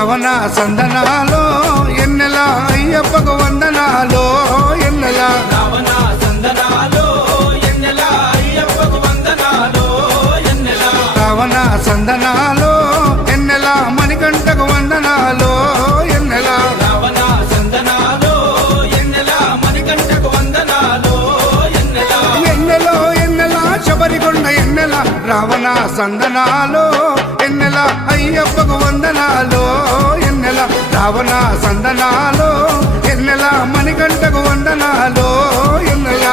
Ravana సందనాలో ఎన్నెల అయ్యప్పకు వందనాలో ఎన్నెల Ravana సందనాలో ఎన్నెల అయ్యప్పకు వందనాలో ఎన్నెల Ravana సందనాలో ఎన్నెల మణికంఠకు వందనాలో ఎన్నెల Ravana సందనాలో ఎన్నెల మణికంఠకు వందనాలో ఎన్నెల ఎన్నెలో ఎన్నెల శబరికొండ ఎన్నెల Ravana సందనాలో ఎన్నెల అయ్యప్పకు వందనాలో ఎన్నెల Ravana సందనాలో ఎన్నెల మణికంఠకు వందనాలో ఎన్నెల